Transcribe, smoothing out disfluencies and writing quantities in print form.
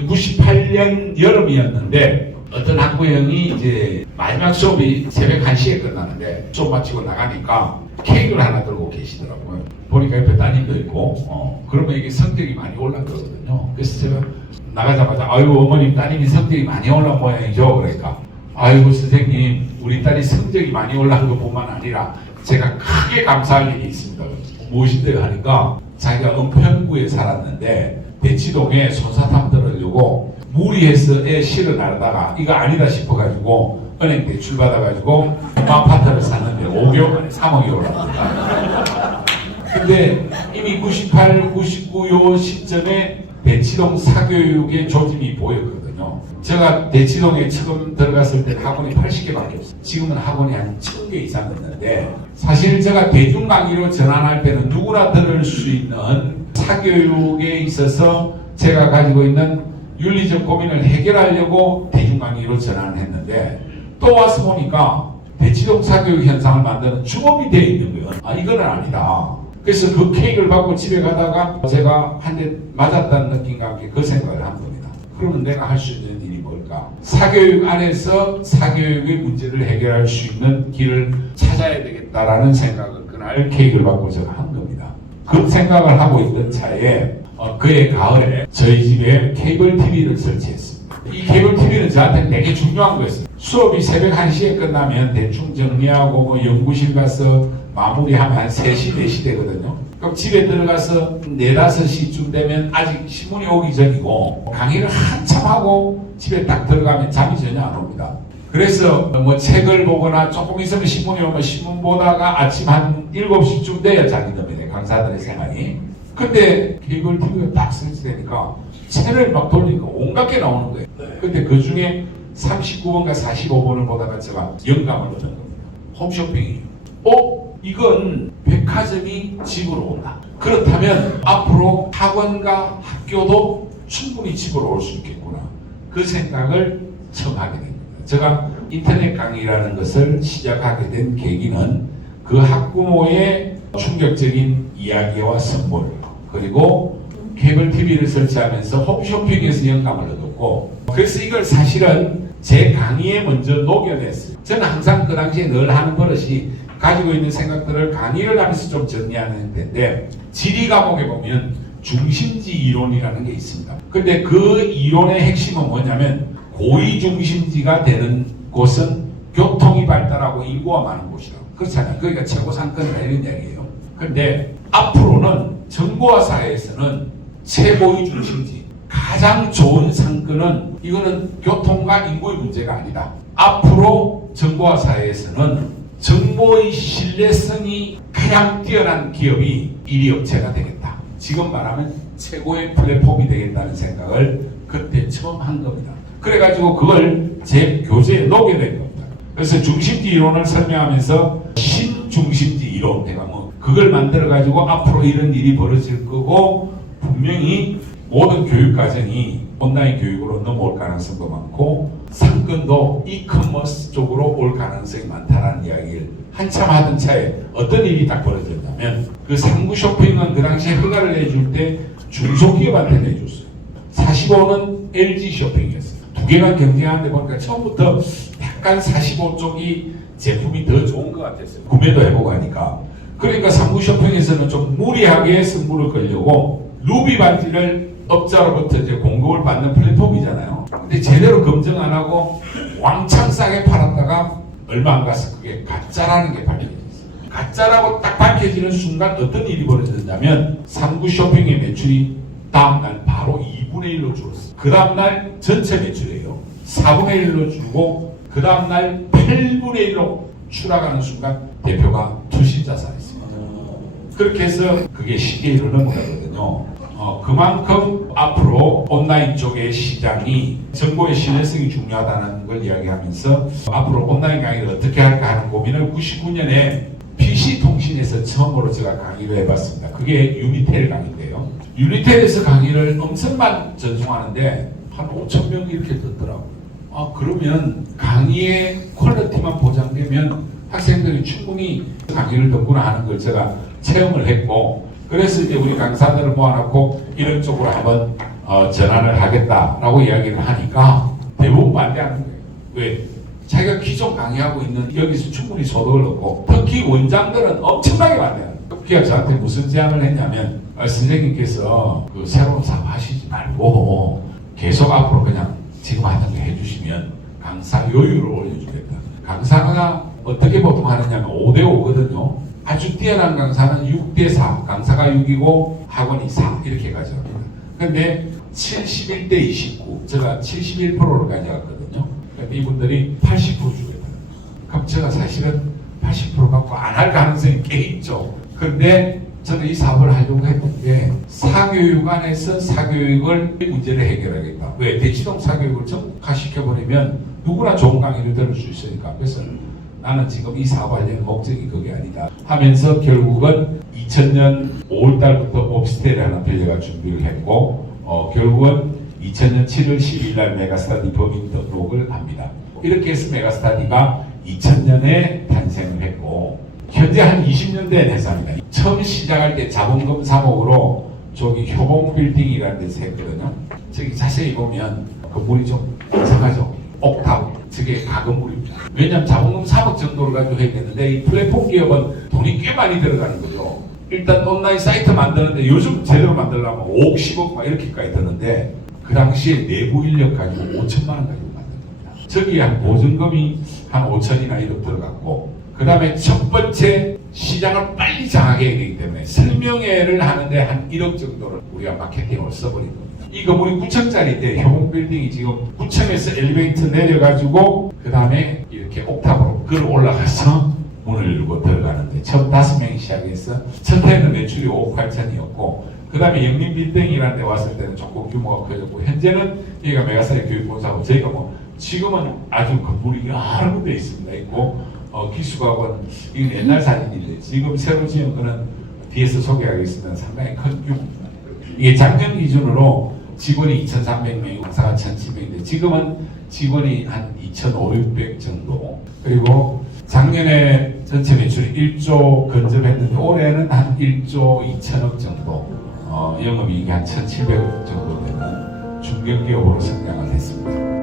98년 여름이었는데 어떤 학부형이 이제 마지막 수업이 새벽 1시에 끝나는데 수업 마치고 나가니까 케이크를 하나 들고 계시더라고요. 보니까 옆에 따님도 있고 그러면 이게 성적이 많이 올랐거든요. 그래서 제가 나가자마자 아이고 어머님 따님이 성적이 많이 올라온 모양이죠. 그러니까 아이고 선생님 우리 딸이 성적이 많이 올라온 것뿐만 아니라 제가 크게 감사할 일이 있습니다. 무엇인데요 하니까 자기가 은평구에 살았는데 대치동에 손사탕 들으려고 무리해서 애 실어 나르다가 이거 아니다 싶어가지고 은행 대출 받아가지고 아파트를 샀는데 5개월 만에 3억이 올랐습니다. 근데 이미 98, 99 요 시점에 대치동 사교육의 조짐이 보였거든요. 제가 대치동에 처음 들어갔을 때 학원이 80개밖에 없어요. 지금은 학원이 한 1000개 이상 있는데 사실 제가 대중 강의로 전환할 때는 누구나 들을 수 있는 사교육에 있어서 제가 가지고 있는 윤리적 고민을 해결하려고 대중 강의로 전환을 했는데 또 와서 보니까 대치동 사교육 현상을 만드는 주범이 되어 있는 거예요. 아 이거는 아니다. 그래서 그 케이크를 받고 집에 가다가 제가 한 대 맞았다는 느낌과 함께 그 생각을 한 겁니다. 그러면 내가 할 수 있는 일이 뭘까? 사교육 안에서 사교육의 문제를 해결할 수 있는 길을 찾아야 되겠다라는 생각을 그날 케이크를 받고 제가 한 겁니다. 그 생각을 하고 있던 차에 그해 가을에 저희 집에 케이블 TV를 설치했습니다. 이 케이블 TV는 저한테 되게 중요한 거였어요. 수업이 새벽 1시에 끝나면 대충 정리하고 뭐 연구실 가서 마무리하면 한 3시, 4시 되거든요. 그럼 집에 들어가서 4, 5시쯤 되면 아직 신문이 오기 전이고 강의를 한참 하고 집에 딱 들어가면 잠이 전혀 안 옵니다. 그래서 뭐 책을 보거나 조금 있으면 신문이 오면 신문 보다가 아침 한 7시쯤 돼야 자기 됩니다. 강사들의 생활이. 근데 케이블 TV가 딱 설치되니까 채널 막 돌리니까 온갖 게 나오는 거예요. 근데 그 중에 39번과 45번을 보다가 제가 영감을 얻은 겁니다. 홈쇼핑이. 이건 백화점이 집으로 온다. 그렇다면 앞으로 학원과 학교도 충분히 집으로 올 수 있겠구나. 그 생각을 처음 하게 됩니다. 제가 인터넷 강의라는 것을 시작하게 된 계기는 그 학부모의 충격적인 이야기와 선물 그리고 케이블 TV를 설치하면서 홈쇼핑에서 영감을 얻었고 그래서 이걸 사실은 제 강의에 먼저 녹여냈어요. 저는 항상 그 당시에 늘 하는 버릇이 가지고 있는 생각들을 강의를 하면서 좀 정리하는 형태인데 지리 과목에 보면 중심지 이론이라는 게 있습니다. 근데 그 이론의 핵심은 뭐냐면 고위 중심지가 되는 곳은 교통이 발달하고 인구가 많은 곳이라고. 그렇잖아요. 그러니까 최고 상권이다 이런 이야기예요. 근데 앞으로는 정보화 사회에서는 최고위 중심지 가장 좋은 상권은 이거는 교통과 인구의 문제가 아니다. 앞으로 정보화 사회에서는 정보의 신뢰성이 가장 뛰어난 기업이 1위 업체가 되겠다. 지금 말하면 최고의 플랫폼이 되겠다는 생각을 그때 처음 한 겁니다. 그래가지고 그걸 제 교재에 녹여낸 겁니다. 그래서 중심지 이론을 설명하면서 신중심지 이론 내가 뭐 그걸 만들어가지고 앞으로 이런 일이 벌어질 거고 분명히 모든 교육 과정이 온라인 교육으로 넘어올 가능성도 많고 상권도 이커머스 쪽으로 올 가능성이 많다라는 이야기를 한참 하던 차에 어떤 일이 딱 벌어졌냐면 그 상부 쇼핑은 그 당시에 허가를 내줄 때 중소기업한테 내줬어요. 45는 LG 쇼핑이었어요. 두 개가 경쟁하는데 보니까 처음부터 약간 45 쪽이 제품이 더 좋은 것 같았어요. 구매도 해보고 하니까. 그러니까 상부 쇼핑에서는 좀 무리하게 승부를 걸려고 루비 반지를 업자로부터 이제 공급을 받는 플랫폼이잖아요. 근데 제대로 검증 안 하고 왕창 싸게 팔았다가 얼마 안 가서 그게 가짜라는 게 밝혀졌어요. 가짜라고 딱 밝혀지는 순간 어떤 일이 벌어졌냐면 상부 쇼핑의 매출이 다음날 바로 2분의 1로 줄었어요. 그 다음날 전체 매출이에요. 4분의 1로 줄고 그 다음날 8분의 1로 추락하는 순간 대표가 투신자살했습니다. 그렇게 해서 그게 시계로 넘어가거든요. 그만큼 앞으로 온라인 쪽의 시장이 정보의 신뢰성이 중요하다는 걸 이야기하면서 앞으로 온라인 강의를 어떻게 할까 하는 고민을 99년에 PC통신에서 처음으로 제가 강의를 해봤습니다. 그게 유니텔 강의인데요. 유니텔에서 강의를 엄청만 전송하는데 한 5,000명 이렇게 듣더라고요. 그러면 강의의 퀄리티만 보장되면 학생들이 충분히 강의를 듣구나 하는 걸 제가 체험을 했고 그래서 이제 우리 강사들을 모아놓고 이런 쪽으로 한번 전환을 하겠다라고 이야기를 하니까 대부분 반대하는 거예요. 왜? 자기가 기존 강의하고 있는 여기서 충분히 소득을 얻고 특히 원장들은 엄청나게 반대하는 거예요. 그래서 저한테 무슨 제안을 했냐면 선생님께서 그 새로운 사업 하시지 말고 계속 앞으로 그냥 지금 하는 거 해주시면 강사 요율을 올려주겠다. 강사가 어떻게 보통 하느냐면 5대5거든요. 아주 뛰어난 강사는 6대4, 강사가 6이고 학원이 4 이렇게 가져갑니다. 근데 71대 29, 제가 71%를 가져갔거든요. 근데 이분들이 80% 주겠다. 그럼 제가 사실은 80% 갖고 안 할 가능성이 꽤 있죠. 근데 저는 이 사업을 하려고 했던 게 사교육 안에서 사교육을 문제를 해결하겠다. 왜? 대치동 사교육을 전국화시켜버리면 누구나 좋은 강의를 들을 수 있으니까. 그래서 나는 지금 이 사업하려는 목적이 그게 아니다 하면서 결국은 2000년 5월달부터 오피스텔을 하나 빌려가 준비를 했고 결국은 2000년 7월 10일 날 메가스터디 법인 등록을 합니다. 이렇게 해서 메가스터디가 2000년에 탄생을 했고 현재 한 20년 된 회사입니다. 처음 시작할 때 자본금 3억으로 저기 효봉 빌딩이라는 데서 했거든요. 저기 자세히 보면 건물이 좀 이상하죠. 옥탑, 저게 가건물입니다. 왜냐하면 자본금 3억 정도를 가지고 해야 되는데 이 플랫폼 기업은 돈이 꽤 많이 들어가는 거죠. 일단 온라인 사이트 만드는데 요즘 제대로 만들려면 5억, 10억 막 이렇게까지 드는데 그 당시에 내부 인력 가지고 5천만 원 가지고 만든 겁니다. 저기 한 보증금이 한 5천이나 1억 들어갔고 그 다음에 첫 번째 시장을 빨리 장악해야 되기 때문에 설명회를 하는데 한 1억 정도를 우리가 마케팅으로 써버린 겁니다. 이 건물이 9층짜리인데 효봉빌딩이 지금 9층에서 엘리베이터 내려가지고 그 다음에 이렇게 옥탑으로 끌어 올라가서 문을 열고 들어가는데 처음 5명이 시작해서 첫 해에는 매출이 5억 8천이었고 그 다음에 영림빌딩이라는 데 왔을 때는 조금 규모가 커졌고 현재는 여기가 메가스터디 교육본사고 저희가 뭐 지금은 아주 건물이 여러 군데 있습니다. 있고 기숙학원 이건 옛날 사진인데 지금 새로 지은 거는 뒤에서 소개하겠습니다. 상당히 큰 규모입니다. 이게 작년 기준으로 직원이 2,300명이고 강사가 1,700인데 지금은 직원이 한 2,500, 600 정도. 그리고 작년에 전체 매출이 1조 근접했는데 올해는 한 1조 2천억 정도 영업이익이 한 1,700억 정도 되는 중견기업으로 성장을 했습니다.